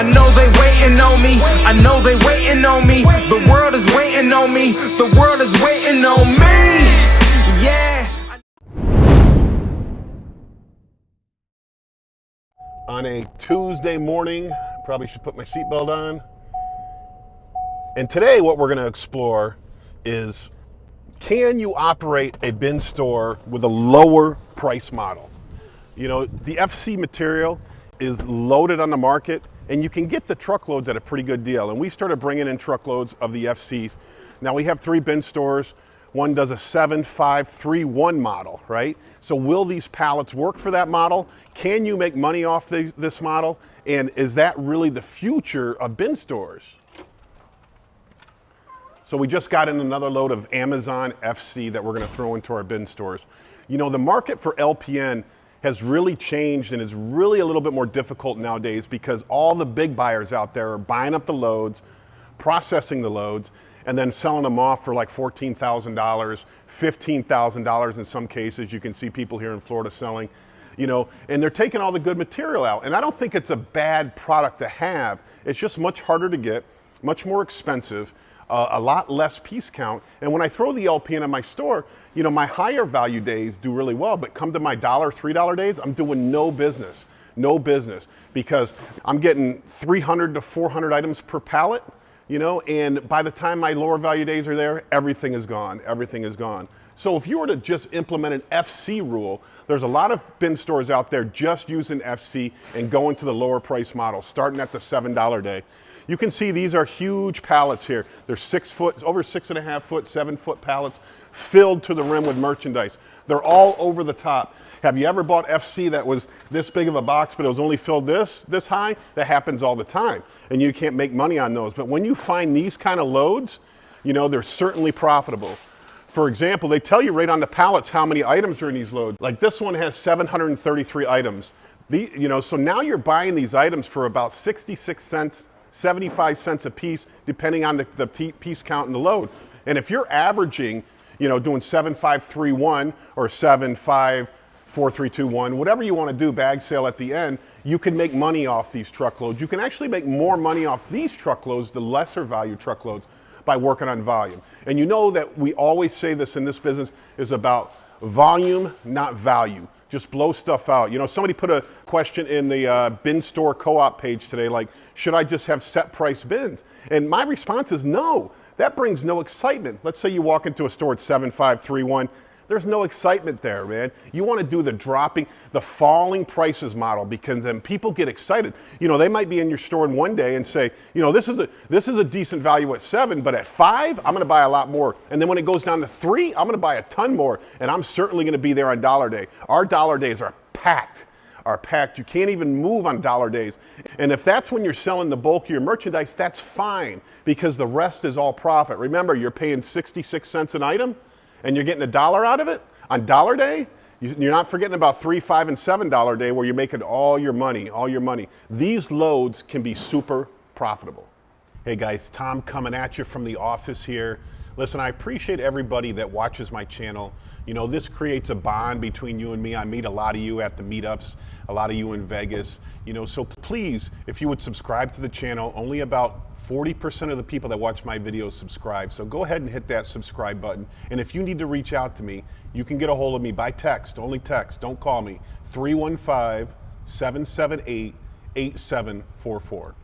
I know they waiting on me. I know they waiting on me. The world is waiting on me. The world is waiting on me. Yeah. On a Tuesday morning, probably should put my seatbelt on. And today what we're going to explore is, can you operate a bin store with a lower price model? You know, the FC material is loaded on the market and you can get the truckloads at a pretty good deal. And we started bringing in truckloads of the FCs. Now we have 3 bin stores. One does a 7531 model, right? So will these pallets work for that model? Can you make money off this model? And is that really the future of bin stores? So we just got in another load of Amazon FC that we're going to throw into our bin stores. You know, the market for LPN has really changed and is really a little bit more difficult nowadays because all the big buyers out there are buying up the loads, processing the loads, and then selling them off for like $14,000, $15,000 in some cases. You can see people here in Florida selling, you know, and they're taking all the good material out. And I don't think it's a bad product to have. It's just much harder to get, much more expensive. A lot less piece count. And when I throw the LPN in my store, you know, my higher value days do really well, but come to my $1, $3 days, I'm doing no business because I'm getting 300 to 400 items per pallet, you know, and by the time my lower value days are there, everything is gone, everything is gone. So if you were to just implement an FC rule, there's a lot of bin stores out there just using FC and going to the lower price model, starting at the $7 day. You can see these are huge pallets here. They're 6 foot, over 6.5 foot, 7 foot pallets filled to the rim with merchandise. They're all over the top. Have you ever bought FC that was this big of a box, but it was only filled this high? That happens all the time, and you can't make money on those. But when you find these kind of loads, you know, they're certainly profitable. For example, they tell you right on the pallets how many items are in these loads. Like this one has 733 items. You know, so now you're buying these items for about 66 cents, 75 cents a piece, depending on the piece count and the load. And if you're averaging, you know, doing 7531 or 754321, whatever you want to do, bag sale at the end, you can make money off these truckloads. You can actually make more money off these truckloads, the lesser value truckloads, by working on volume. And you know that we always say this in this business is about volume, not value. Just blow stuff out. You know, somebody put a question in the bin store co-op page today, like, should I just have set price bins? And my response is no. That brings no excitement. Let's say you walk into a store at 7531. There's no excitement there, man. You want to do the dropping, the falling prices model, because then people get excited. You know, they might be in your store in one day and say, you know, this is a decent value at 7, but at 5, I'm going to buy a lot more. And then when it goes down to 3, I'm going to buy a ton more, and I'm certainly going to be there on dollar day. Our dollar days are packed. You can't even move on dollar days. And if that's when you're selling the bulk of your merchandise, that's fine, because the rest is all profit. Remember, you're paying 66 cents an item, and you're getting $1 out of it on dollar day. You're not forgetting about $3, $5, and $7 day where you're making all your money, These loads can be super profitable. Hey guys, Tom coming at you from the office here. Listen, I appreciate everybody that watches my channel. You know, this creates a bond between you and me. I meet a lot of you at the meetups, a lot of you in Vegas. You know, so please, if you would subscribe to the channel, only about 40% of the people that watch my videos subscribe. So go ahead and hit that subscribe button. And if you need to reach out to me, you can get a hold of me by text, only text, don't call me, 315-778-8744.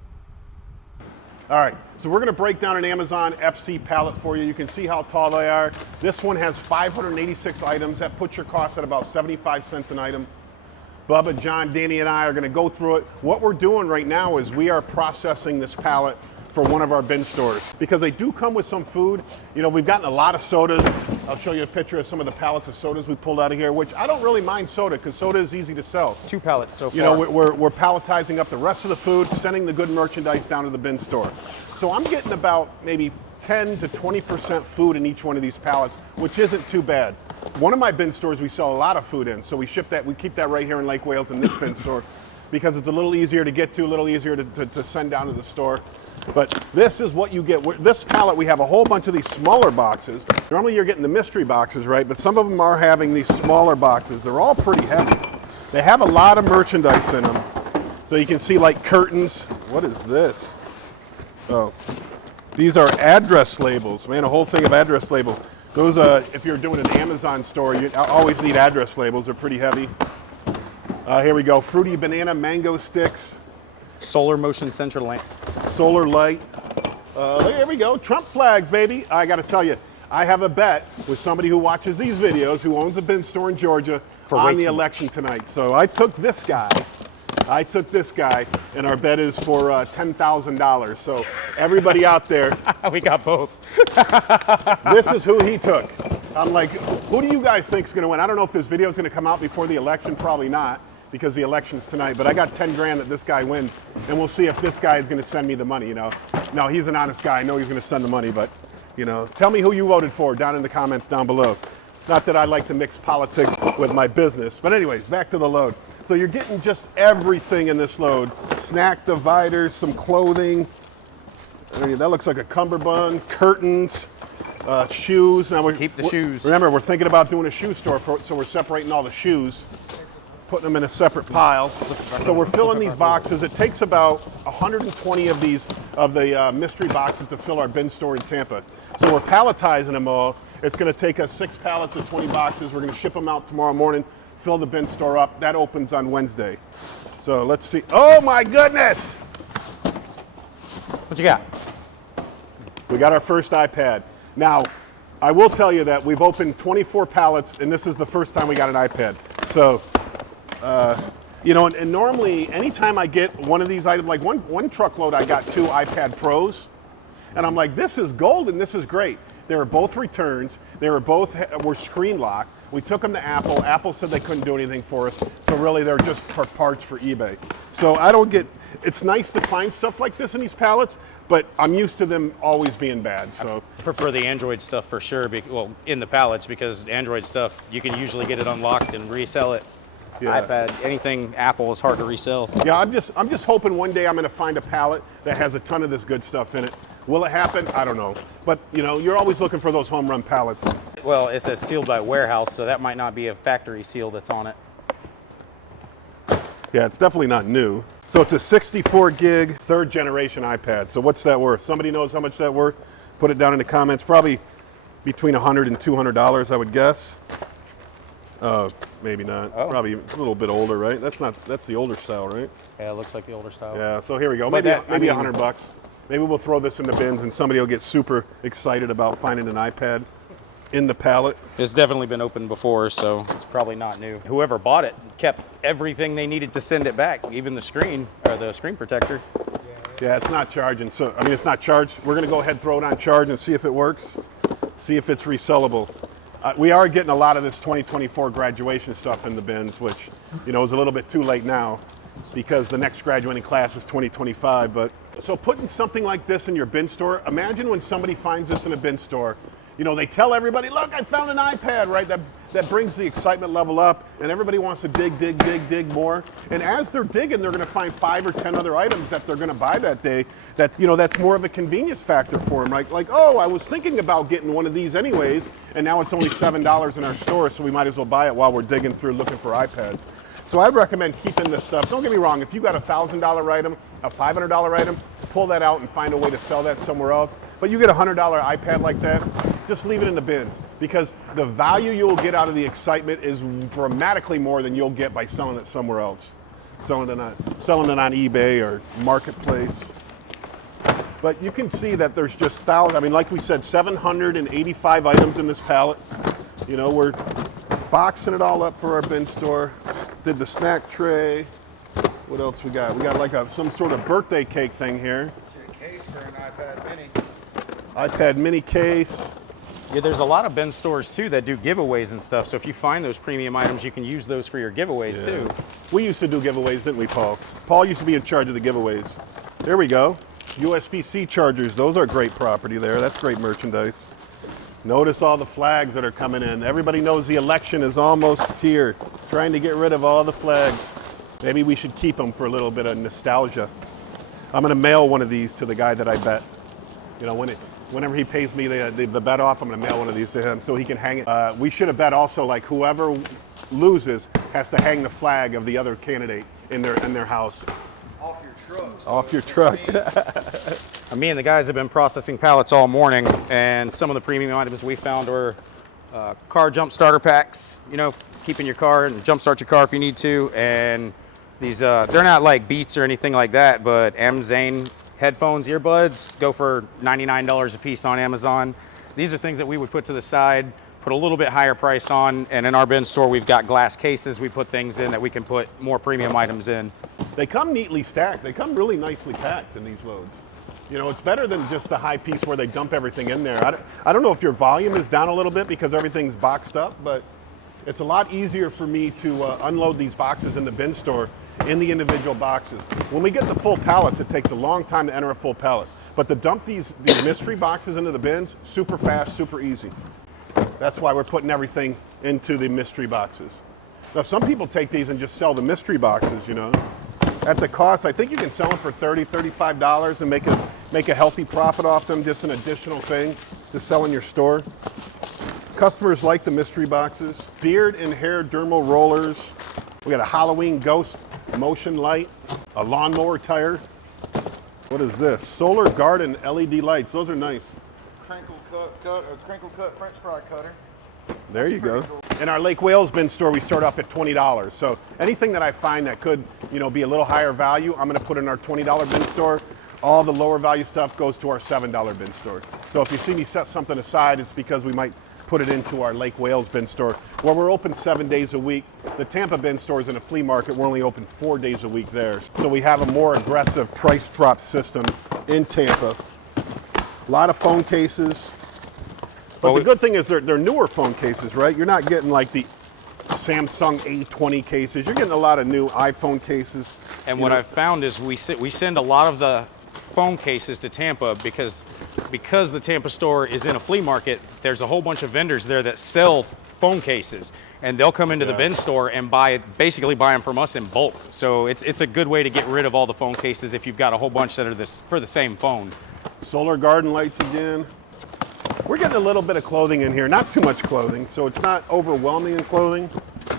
All right, so we're gonna break down an Amazon FC pallet for you. You can see how tall they are. This one has 586 items. That puts your cost at about 75 cents an item. Bubba, John, Danny, and I are gonna go through it. What we're doing right now is we are processing this pallet for one of our bin stores because they do come with some food. You know, we've gotten a lot of sodas. I'll show you a picture of some of the pallets of sodas we pulled out of here, which I don't really mind soda because soda is easy to sell. 2 pallets so far. You know, we're palletizing up the rest of the food, sending the good merchandise down to the bin store. So I'm getting about maybe 10 to 20% food in each one of these pallets, which isn't too bad. One of my bin stores we sell a lot of food in, so we ship that, we keep that right here in Lake Wales in this bin store because it's a little easier to get to, a little easier to send down to the store. But this is what you get. This pallet, we have a whole bunch of these smaller boxes. Normally you're getting the mystery boxes, right? But some of them are having these smaller boxes. They're all pretty heavy. They have a lot of merchandise in them. So you can see like curtains, What is this? Oh, these are address labels, man, a whole thing of address labels. Those, if you're doing an Amazon store, you always need address labels. They're pretty heavy. Here we go, fruity banana mango sticks. Solar motion sensor lamp. Solar light. There we go, Trump flags, baby. I gotta tell you, I have a bet with somebody who watches these videos, who owns a bin store in Georgia, on the election tonight. So I took this guy, and our bet is for $10,000. So everybody out there, We got both. this is who he took. I'm like, who do you guys think is going to win? I don't know if this video is going to come out before the election. Probably not, because the election's tonight. But I got 10 grand that this guy wins, and we'll see if this guy is going to send me the money. You know, no, he's an honest guy. I know he's going to send the money, but you know, tell me who you voted for down in the comments down below. Not that I like to mix politics with my business, but anyways, back to the load. So you're getting just everything in this load. Snack dividers, some clothing. That looks like a cummerbund, curtains, shoes. Now Keep the shoes. Remember, we're thinking about doing a shoe store, so we're separating all the shoes, putting them in a separate pile. So we're filling these boxes. It takes about 120 of these, of the mystery boxes to fill our bin store in Tampa. So we're palletizing them all. It's going to take us 6 pallets of 20 boxes. We're going to ship them out tomorrow morning, fill the bin store up. That opens on Wednesday. So let's see. Oh my goodness! What you got? We got our first iPad. Now, I will tell you that we've opened 24 pallets, and this is the first time we got an iPad. So, you know, and normally, anytime I get one of these items, like one truckload, I got 2 iPad Pros, and I'm like, this is golden, this is great. They were both returns. They were screen locked. We took them to Apple. Apple said they couldn't do anything for us. So really, they're just for parts for eBay. So I don't get. It's nice to find stuff like this in these pallets, but I'm used to them always being bad. So I prefer the Android stuff for sure. Well, in the pallets, because Android stuff you can usually get it unlocked and resell it. yeah. iPad, anything Apple is hard to resell. Yeah, I'm just hoping one day I'm going to find a pallet that has a ton of this good stuff in it. Will it happen? I don't know. But you know, you're always looking for those home run pallets. Well, it says sealed by warehouse, so that might not be a factory seal that's on it. Yeah, it's definitely not new. So it's a 64 gig, 3rd generation iPad. So what's that worth? Somebody knows how much that's worth? Put it down in the comments. Probably between $100 and $200, I would guess. Maybe not. Oh. Probably a little bit older, right? That's the older style, right? Yeah, it looks like the older style. Yeah, so here we go. But Maybe $100. Maybe we'll throw this in the bins and somebody will get super excited about finding an iPad in the pallet. It's definitely been opened before, so it's probably not new. Whoever bought it kept everything they needed to send it back, even the screen, or the screen protector. Yeah, it's not charging. So, I mean, it's not charged. We're going to go ahead and throw it on charge and see if it works, see if it's resellable. We are getting a lot of this 2024 graduation stuff in the bins, which, you know, is a little bit too late now because the next graduating class is 2025. But so putting something like this in your bin store, imagine when somebody finds this in a bin store, you know, they tell everybody, look, I found an iPad, right? That brings the excitement level up, and everybody wants to dig more. And as they're digging, they're going to find 5 or 10 other items that they're going to buy that day. That, you know, that's more of a convenience factor for them. Like, oh, I was thinking about getting one of these anyways, and now it's only $7 in our store, so we might as well buy it while we're digging through looking for iPads. So I recommend keeping this stuff. Don't get me wrong, if you got a $1,000 item, a $500 item, pull that out and find a way to sell that somewhere else. But you get a $100 iPad like that, just leave it in the bins, because the value you'll get out of the excitement is dramatically more than you'll get by selling it somewhere else. Selling it on eBay or Marketplace. But you can see that there's just thousands. I mean, like we said, 785 items in this pallet. You know, we're boxing it all up for our bin store. Did the snack tray. What else we got? We got like some sort of birthday cake thing here. Case for an iPad mini. iPad mini case. Yeah, there's a lot of bin stores too that do giveaways and stuff. So if you find those premium items, you can use those for your giveaways too. We used to do giveaways, didn't we, Paul? Paul used to be in charge of the giveaways. There we go. USB-C chargers. Those are great property there. That's great merchandise. Notice all the flags that are coming in. Everybody knows the election is almost here. Trying to get rid of all the flags. Maybe we should keep them for a little bit of nostalgia. I'm going to mail one of these to the guy that I bet. You know, whenever he pays me the bet off, I'm going to mail one of these to him so he can hang it. We should have bet also, like, whoever loses has to hang the flag of the other candidate in their house. Off your truck. Off your truck. Me and the guys have been processing pallets all morning, and some of the premium items we found were car jump starter packs, you know, keeping your car and jump start your car if you need to. And these, they're not like Beats or anything like that, but M-Zane headphones, earbuds go for $99 a piece on Amazon. These are things that we would put to the side, put a little bit higher price on, and in our bin store we've got glass cases we put things in that we can put more premium items in. They come neatly stacked. They come really nicely packed in these loads. You know, it's better than just the high piece where they dump everything in there. I don't know if your volume is down a little bit because everything's boxed up, but it's a lot easier for me to unload these boxes in the bin store in the individual boxes. When we get the full pallets, it takes a long time to enter a full pallet. But to dump these mystery boxes into the bins, super fast, super easy. That's why we're putting everything into the mystery boxes. Now, some people take these and just sell the mystery boxes, you know. At the cost, I think you can sell them for $30, $35 and make a healthy profit off them, just an additional thing to sell in your store. Customers like the mystery boxes. Beard and hair dermal rollers. We got a Halloween ghost motion light, a lawnmower tire. What is this? Solar garden LED lights. Those are nice. Crinkle cut French fry cutter. There you go. In our Lake Wales bin store, we start off at $20. So anything that I find that could, you know, be a little higher value, I'm going to put in our $20 bin store. All the lower value stuff goes to our $7 bin store. So if you see me set something aside, it's because we might put it into our Lake Wales bin store, where we're open 7 days a week. The Tampa bin store is in a flea market. We're only open 4 days a week there. So we have a more aggressive price drop system in Tampa. A lot of phone cases. But the good thing is they're newer phone cases, right? You're not getting like the Samsung A20 cases. You're getting a lot of new iPhone cases. And what I've found is we send a lot of the phone cases to Tampa because the Tampa store is in a flea market. There's a whole bunch of vendors there that sell phone cases, and they'll come into the bin store and basically buy them from us in bulk. So it's a good way to get rid of all the phone cases if you've got a whole bunch that are for the same phone. Solar garden lights again. We're getting a little bit of clothing in here, not too much clothing, so it's not overwhelming in clothing,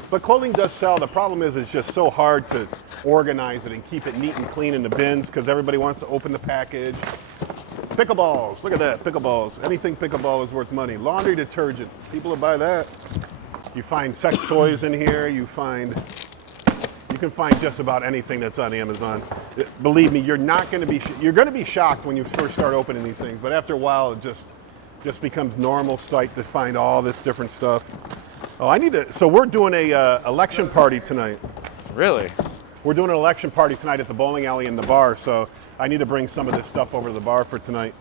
but clothing does sell. The problem is it's just so hard to organize it and keep it neat and clean in the bins because everybody wants to open the package. Pickleballs, look at that, pickleballs. Anything pickleball is worth money. Laundry detergent, people will buy that. You find sex toys in here, you can find just about anything that's on Amazon. Believe me, you're going to be shocked when you first start opening these things, but after a while it just becomes normal sight to find all this different stuff. Oh, so we're doing a election party tonight. Really? We're doing an election party tonight at the bowling alley in the bar, so I need to bring some of this stuff over to the bar for tonight.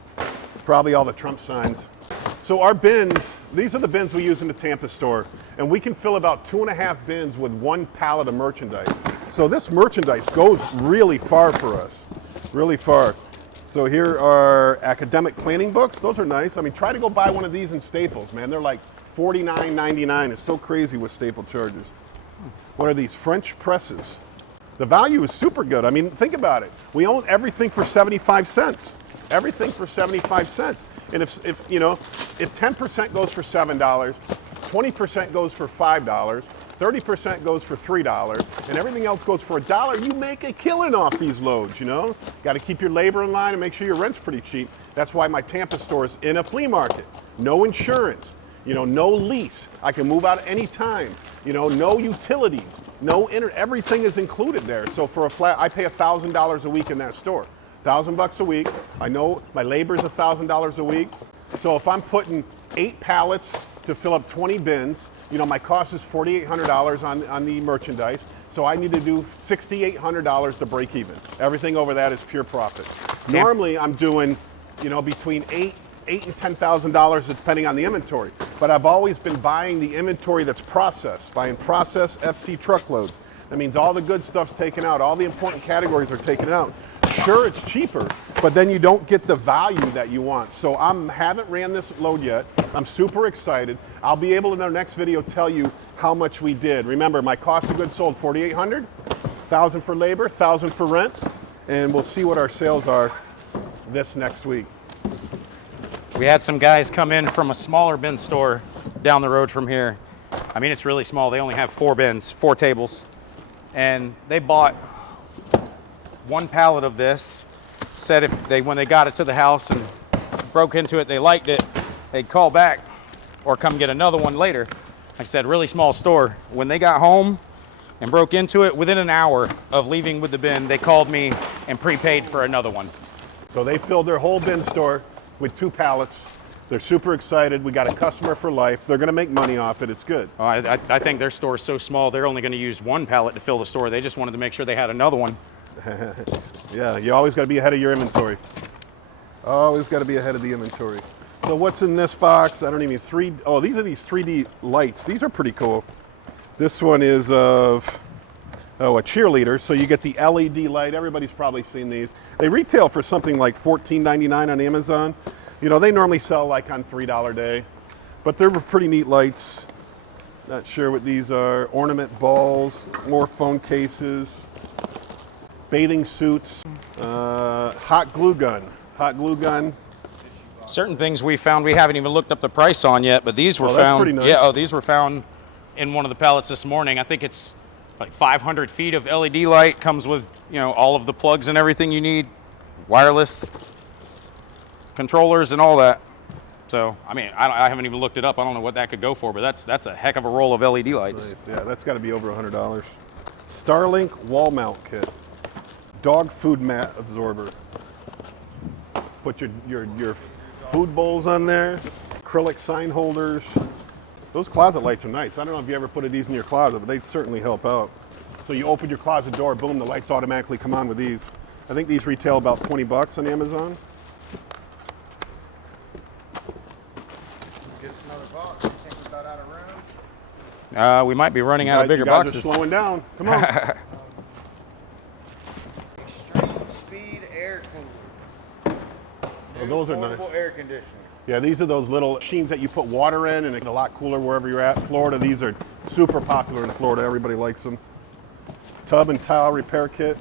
Probably all the Trump signs. So our bins, these are the bins we use in the Tampa store, and we can fill about 2.5 bins with 1 pallet of merchandise. So this merchandise goes really far for us, really far. So here are academic planning books. Those are nice. I mean, try to go buy one of these in Staples, man. They're like $49.99. It's so crazy with staple charges. What are these? French presses. The value is super good. I mean, think about it. We own everything for 75 cents. Everything for 75 cents. And if 10% goes for $7, 20% goes for $5, 30% goes for $3, and everything else goes for $1, you make a killing off these loads, you know? Got to keep your labor in line and make sure your rent's pretty cheap. That's why my Tampa store is in a flea market. No insurance, no lease. I can move out at any time. No utilities, no everything is included there. So for a flat, I pay $1,000 a week in that store. $1,000 a week. I know my labor is $1,000 a week. So if I'm putting 8 pallets to fill up 20 bins, my cost is $4,800 on the merchandise. So I need to do $6,800 to break even. Everything over that is pure profit. Normally I'm doing, between $8,000 and $10,000 depending on the inventory. But I've always been buying the inventory that's processed, buying processed FC truckloads. That means all the good stuff's taken out, all the important categories are taken out. Sure, it's cheaper, but then you don't get the value that you want. So I haven't ran this load yet. I'm super excited. I'll be able in our next video tell you how much we did. Remember, my cost of goods sold, $4,800, $1,000 for labor, $1,000 for rent, and we'll see what our sales are this next week. We had some guys come in from a smaller bin store down the road from here. I mean, it's really small. They only have 4 bins, 4 tables, and they bought one pallet of this, said when they got it to the house and broke into it, they liked it, they'd call back or come get another one later. Like I said, really small store. When they got home and broke into it, within an hour of leaving with the bin, they called me and prepaid for another one. So they filled their whole bin store with 2 pallets. They're super excited. We got a customer for life. They're going to make money off it. It's good. I think their store is so small, they're only going to use one pallet to fill the store. They just wanted to make sure they had another one. Yeah, you always got to be ahead of your inventory. Always got to be ahead of the inventory. So what's in this box? I don't even, these are these 3D lights. These are pretty cool. This one is of, a cheerleader. So you get the LED light. Everybody's probably seen these. They retail for something like $14.99 on Amazon. You know, they normally sell like on $3 a day, but they're pretty neat lights. Not sure what these are. Ornament balls, more phone cases, bathing suits, hot glue gun. Hot glue gun. Certain things we found we haven't even looked up the price on yet, but these were that's found. pretty nice. Yeah, these were found in one of the pallets this morning. I think it's like 500 feet of LED light. Comes with, you know, all of the plugs and everything you need, wireless controllers and all that. So, I mean, I haven't even looked it up. I don't know what that could go for, but that's a heck of a roll of LED lights. Nice. Yeah, that's got to be over $100. Starlink wall mount kit. Dog food mat absorber. Put your food bowls on there. Acrylic sign holders. Those closet lights are nice. I don't know if you ever put these in your closet, but they certainly help out. So you open your closet door, boom, the lights automatically come on with these. I think these retail about 20 bucks on Amazon. Get us another box. You think we're about out of room? We might be running out of bigger you guys boxes. are slowing down. Come on. Extreme speed air cooler. Oh, those are nice. Portable air conditioner. Yeah, these are those little machines that you put water in, and it's a lot cooler wherever you're at. Florida, these are super popular in Florida. Everybody likes them. Tub and towel repair kit.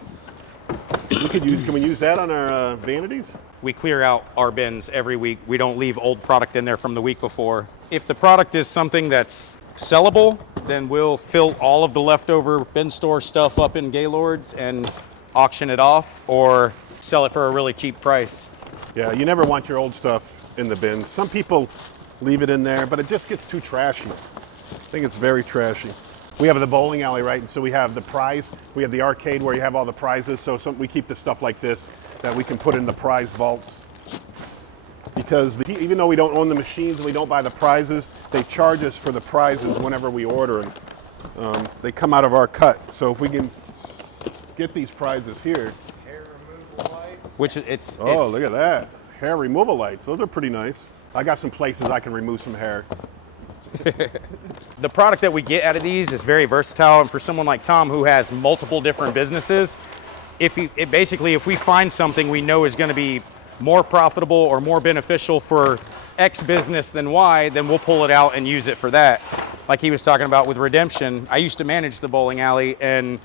Can we use that on our vanities? We clear out our bins every week. We don't leave old product in there from the week before. If the product is something that's sellable, then we'll fill all of the leftover bin store stuff up in Gaylords and auction it off or sell it for a really cheap price. Yeah, you never want your old stuff in the bins. Some people leave it in there, but it just gets too trashy. I think it's very trashy. We have the bowling alley, right? And so we have the prize. We have the arcade where you have all the prizes. So we keep the stuff like this that we can put in the prize vaults. Because even though we don't own the machines and we don't buy the prizes, they charge us for the prizes whenever we order them. They come out of our cut. So if we can get these prizes here. Hair removal lights. Which it's Look at that. Hair removal lights. Those are pretty nice. I got some places I can remove some hair. The product that we get out of these is very versatile, and for someone like Tom who has multiple different businesses, if we find something we know is going to be more profitable or more beneficial for X business than Y, then we'll pull it out and use it for that. Like he was talking about with Redemption, I used to manage the bowling alley, and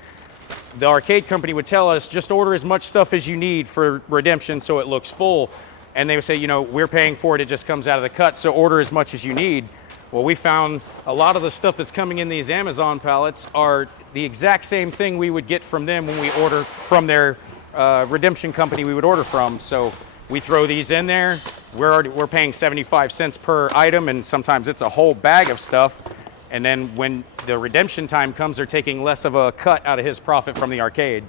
the arcade company would tell us, just order as much stuff as you need for Redemption so it looks full. And they would say, you know, we're paying for it, it just comes out of the cut, so order as much as you need. Well, we found a lot of the stuff that's coming in these Amazon pallets are the exact same thing we would get from them when we order from their Redemption company we would order from. So we throw these in there. We're paying 75 cents per item, and sometimes it's a whole bag of stuff. And then when the redemption time comes, they're taking less of a cut out of his profit from the arcade.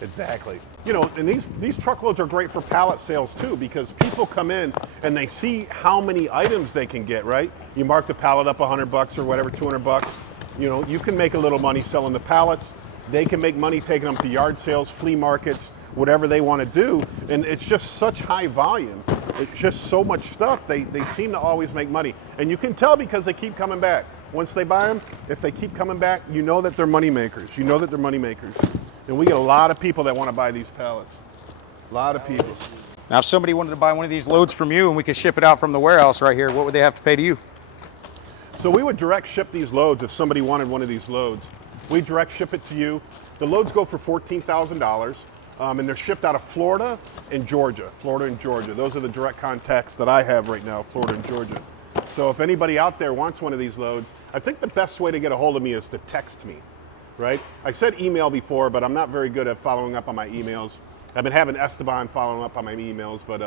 Exactly. You know, and these truckloads are great for pallet sales too, because people come in and they see how many items they can get, right? You mark the pallet up $100 or whatever, 200 bucks. You know, you can make a little money selling the pallets. They can make money taking them to yard sales, flea markets, whatever they want to do. And it's just such high volume. It's just so much stuff. They seem to always make money. And you can tell because they keep coming back. Once they buy them, if they keep coming back, you know that they're money makers. You know that they're money makers. And we get a lot of people that want to buy these pallets. A lot of people. Now, if somebody wanted to buy one of these loads from you and we could ship it out from the warehouse right here, what would they have to pay to you? So we would direct ship these loads if somebody wanted one of these loads. We direct ship it to you. The loads go for $14,000, and they're shipped out of Florida and Georgia. Florida and Georgia. Those are the direct contacts that I have right now, Florida and Georgia. So if anybody out there wants one of these loads, I think the best way to get a hold of me is to text me, right? I said email before, but I'm not very good at following up on my emails. I've been having Esteban following up on my emails, but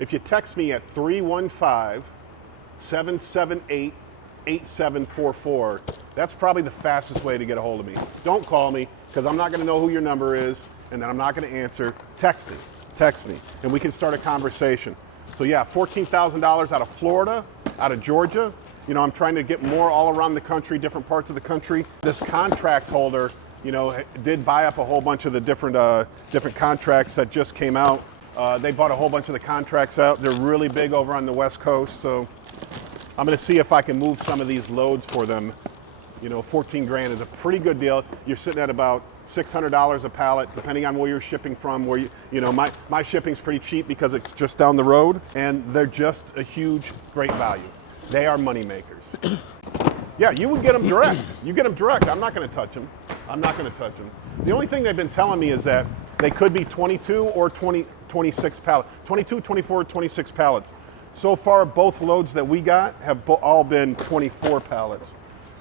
if you text me at 315-778-8744, that's probably the fastest way to get a hold of me. Don't call me, because I'm not going to know who your number is, and then I'm not going to answer. Text me, and we can start a conversation. So yeah, $14,000 out of Florida, out of Georgia. You know, I'm trying to get more all around the country, different parts of the country. This contract holder, you know, did buy up a whole bunch of the different contracts that just came out. They bought a whole bunch of the contracts out. They're really big over on the West Coast, so I'm going to see if I can move some of these loads for them. You know, 14 grand is a pretty good deal. You're sitting at about $600 a pallet, depending on where you're shipping from. Where you know, my shipping's pretty cheap because it's just down the road, and they're just a huge, great value. They are money makers. Yeah, you would get them direct. You get them direct. I'm not going to touch them. I'm not going to touch them. The only thing they've been telling me is that they could be 22 or 26 pallets. 22, 24, 26 pallets. So far, both loads that we got have all been 24 pallets.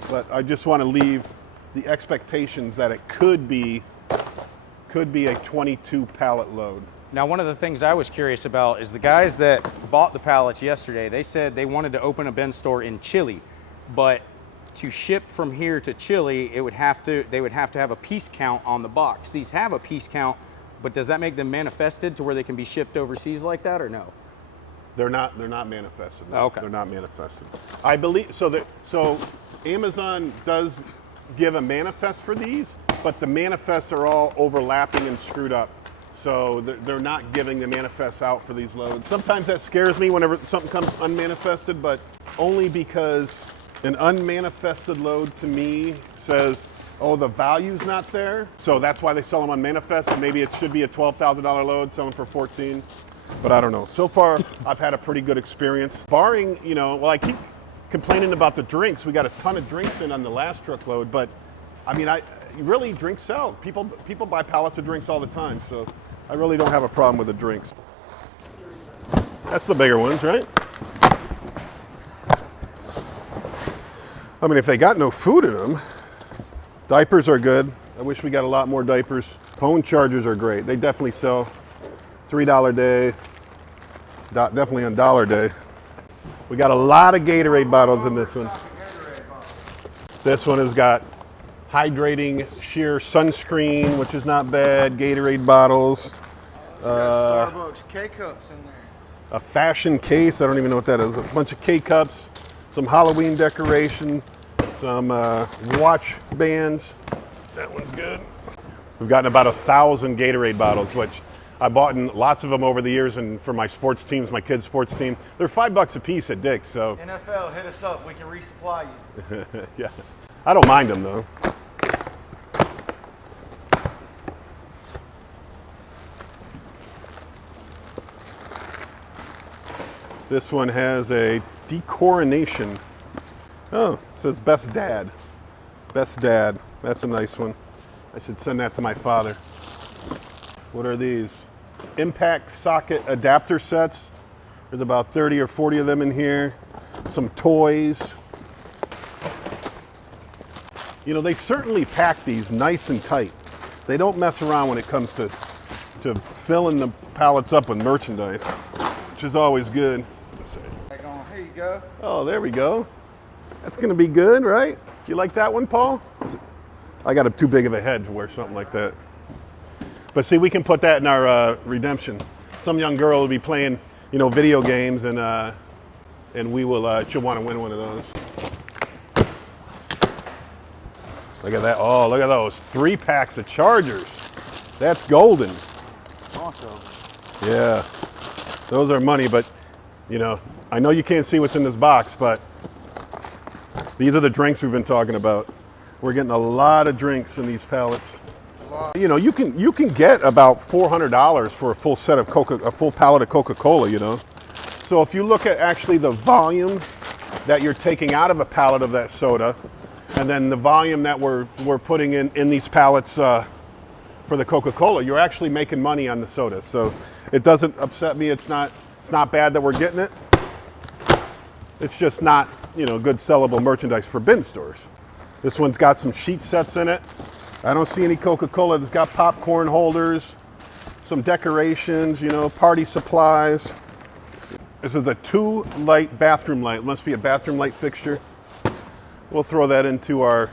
But I just want to leave the expectations that it could be a 22 pallet load. Now, one of the things I was curious about is the guys that bought the pallets yesterday, they said they wanted to open a bin store in Chile, but to ship from here to Chile, they would have to have a piece count on the box. These have a piece count, but does that make them manifested to where they can be shipped overseas like that, or no? They're not manifested. No. Oh, okay. They're not manifested. I believe so Amazon does give a manifest for these, but the manifests are all overlapping and screwed up. So they're not giving the manifests out for these loads. Sometimes that scares me whenever something comes unmanifested, but only because an unmanifested load to me says, oh, the value's not there. So that's why they sell them unmanifest, and maybe it should be a $12,000 load, selling for 14. But I don't know. So far, I've had a pretty good experience. Barring, you know, well, I keep complaining about the drinks. We got a ton of drinks in on the last truckload, but I mean, really, drinks sell. People buy pallets of drinks all the time, so I really don't have a problem with the drinks. That's the bigger ones, right? I mean, if they got no food in them, diapers are good. I wish we got a lot more diapers. Phone chargers are great. They definitely sell. $3 a day, definitely on $1 day. We got a lot of Gatorade bottles in this one. This one has got hydrating sheer sunscreen, which is not bad. Gatorade bottles. Starbucks K-Cups in there. A fashion case, I don't even know what that is. A bunch of K-Cups, some Halloween decoration, some watch bands. That one's good. We've gotten about 1,000 Gatorade bottles, which I bought in lots of them over the years, and for my sports teams, my kids' sports team. They're $5 a piece at Dick's, so. NFL, hit us up. We can resupply you. Yeah, I don't mind them though. This one has a decoronation. Oh, it says best dad. Best dad. That's a nice one. I should send that to my father. What are these? Impact socket adapter sets. There's about 30 or 40 of them in here. Some toys. You know, they certainly pack these nice and tight. They don't mess around when it comes to filling the pallets up with merchandise, which is always good. Here you go. Oh, there we go. That's gonna be good, right? Do you like that one, Paul? I got too big of a head to wear something like that. But see, we can put that in our redemption. Some young girl will be playing, you know, video games, and we will. She'll want to win one of those. Look at that! Oh, look at those 3 packs of chargers. That's golden. Awesome. Yeah, those are money. But you know, I know you can't see what's in this box, but these are the drinks we've been talking about. We're getting a lot of drinks in these pallets. You know, you can get about $400 for a full set of a full pallet of Coca-Cola, you know. So if you look at actually the volume that you're taking out of a pallet of that soda, and then the volume that we're putting in these pallets for the Coca-Cola, you're actually making money on the soda. So it doesn't upset me. It's not bad that we're getting it. It's just not, you know, good sellable merchandise for bin stores. This one's got some sheet sets in it. I don't see any Coca-Cola. It's got popcorn holders. some decorations, you know, party supplies. This is a 2-light bathroom light. It must be a bathroom light fixture. We'll throw that into our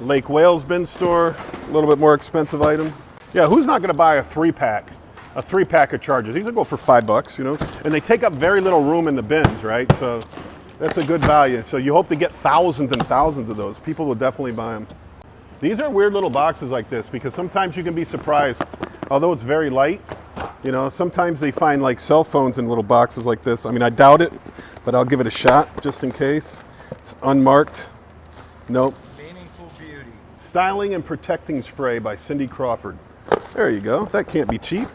Lake Wales bin store. A little bit more expensive item. Yeah, who's not gonna buy a 3-pack? A 3-pack of chargers. These will go for $5, you know? And they take up very little room in the bins, right? So that's a good value. So you hope to get thousands and thousands of those. People will definitely buy them. These are weird little boxes like this because sometimes you can be surprised. Although it's very light, you know, sometimes they find like cell phones in little boxes like this. I mean, I doubt it, but I'll give it a shot just in case. It's unmarked. Nope. Meaningful beauty. Styling and Protecting Spray by Cindy Crawford. There you go. That can't be cheap.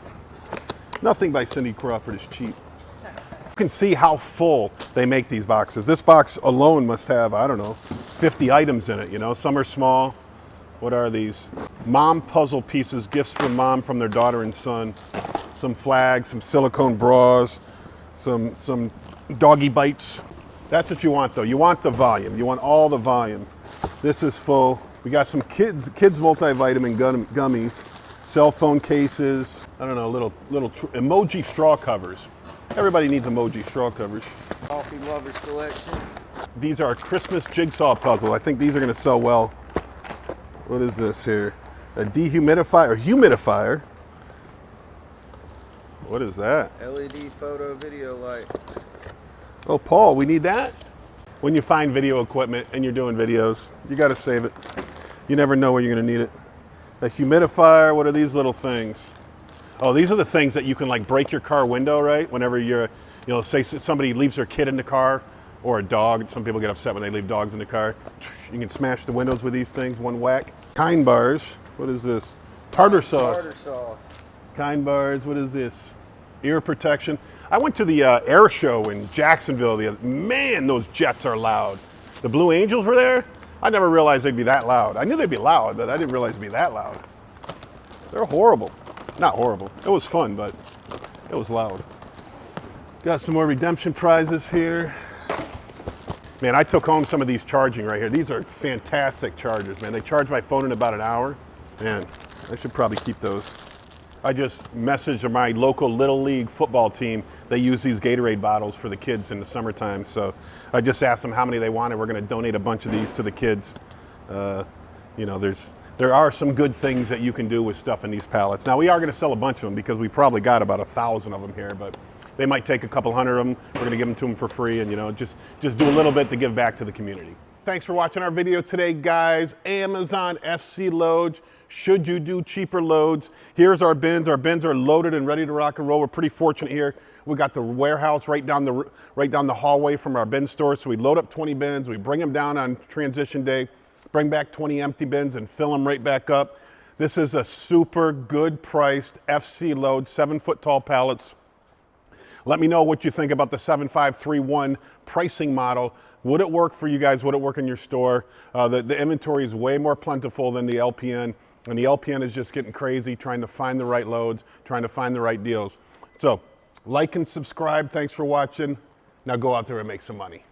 Nothing by Cindy Crawford is cheap. You can see how full they make these boxes. This box alone must have, I don't know, 50 items in it, you know. Some are small. What are these? Mom puzzle pieces, gifts from mom from their daughter and son. Some flags, some silicone bras, some doggy bites. That's what you want though. You want the volume. You want all the volume. This is full. We got some kids multivitamin gummies, cell phone cases. I don't know, little emoji straw covers. Everybody needs emoji straw covers. Coffee lovers collection. These are a Christmas jigsaw puzzle. I think these are going to sell well. What is this here? A dehumidifier or humidifier. What is that? LED photo video light. Oh, Paul, we need that? When you find video equipment and you're doing videos, you got to save it. You never know when you're going to need it. A humidifier, what are these little things? Oh, these are the things that you can like break your car window, right? Whenever you're, you know, say somebody leaves their kid in the car or a dog. Some people get upset when they leave dogs in the car. You can smash the windows with these things, one whack. Kind bars, what is this? Tartar sauce. Tartar sauce. Kind bars, what is this? Ear protection. I went to the air show in Jacksonville man, those jets are loud. The Blue Angels were there. I never realized they'd be that loud. I knew they'd be loud, but I didn't realize it'd be that loud. They're horrible. Not horrible. It was fun, but it was loud. Got some more redemption prizes here. Man, I took home some of these charging right here. These are fantastic chargers, man. They charge my phone in about an hour. Man, I should probably keep those. I just messaged my local Little League football team. They use these Gatorade bottles for the kids in the summertime. So I just asked them how many they wanted. We're going to donate a bunch of these to the kids. You know, there are some good things that you can do with stuff in these pallets. Now we are going to sell a bunch of them because we probably got about 1,000 of them here, but they might take a couple hundred of them. We're going to give them to them for free and, you know, just do a little bit to give back to the community. Thanks for watching our video today, guys. Amazon FC loads. Should you do cheaper loads? Here's our bins. Our bins are loaded and ready to rock and roll. We're pretty fortunate here. We got the warehouse right down the hallway from our bin store. So we load up 20 bins. We bring them down on transition day, bring back 20 empty bins and fill them right back up. This is a super good priced FC load, 7-foot tall pallets. Let me know what you think about the 7531 pricing model. Would it work for you guys? Would it work in your store? The inventory is way more plentiful than the LPN, and the LPN is just getting crazy trying to find the right loads, trying to find the right deals. So like and subscribe. Thanks for watching. Now go out there and make some money.